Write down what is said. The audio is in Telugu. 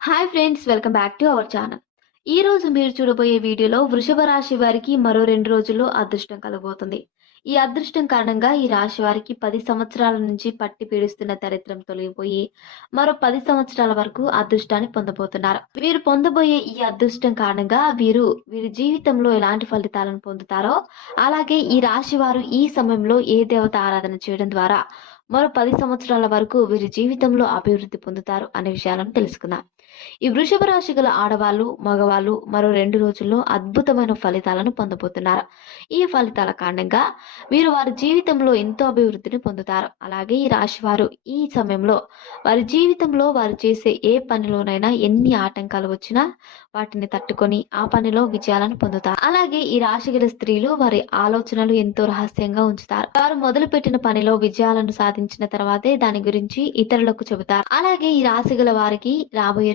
Hi friends, welcome back to our channel. ఈ రోజు మీరు చూడబోయే వీడియోలో వృషభ రాశి వారికి మరో 2 రోజుల్లో అదృష్టం కలగబోతుంది. ఈ అదృష్టం కారణంగా ఈ రాశి వారికి 10 సంవత్సరాల నుంచి పట్టి పీడిస్తున్న దరిద్రం తొలగిపోయి మరో 10 సంవత్సరాల వరకు అదృష్టాన్ని పొందబోతున్నారు. వీరు పొందబోయే ఈ అదృష్టం కారణంగా వీరి జీవితంలో ఎలాంటి ఫలితాలను పొందుతారో, అలాగే ఈ రాశి వారు ఈ సమయంలో ఏ దేవత ఆరాధన చేయడం ద్వారా మరో 10 సంవత్సరాల వరకు వీరి జీవితంలో అభివృద్ధి పొందుతారు అనే విషయాలను తెలుసుకుందాం. ఈ వృషభ రాశి గల ఆడవాళ్ళు, మగవాళ్ళు మరో 2 రోజుల్లో అద్భుతమైన ఫలితాలను పొందబోతున్నారు. ఈ ఫలితాల కారణంగా వీరు వారి జీవితంలో ఎంతో అభివృద్ధిని పొందుతారు. అలాగే ఈ రాశి వారు ఈ సమయంలో వారి జీవితంలో వారు చేసే ఏ పనిలోనైనా ఎన్ని ఆటంకాలు వచ్చినా వాటిని తట్టుకొని ఆ పనిలో విజయాలను పొందుతారు. అలాగే ఈ రాశి గల స్త్రీలు వారి ఆలోచనలు ఎంతో రహస్యంగా ఉంచుతారు. వారు మొదలుపెట్టిన పనిలో విజయాలను సాధించిన తర్వాతే దాని గురించి ఇతరులకు చెబుతారు. అలాగే ఈ రాశి గల వారికి రాబోయే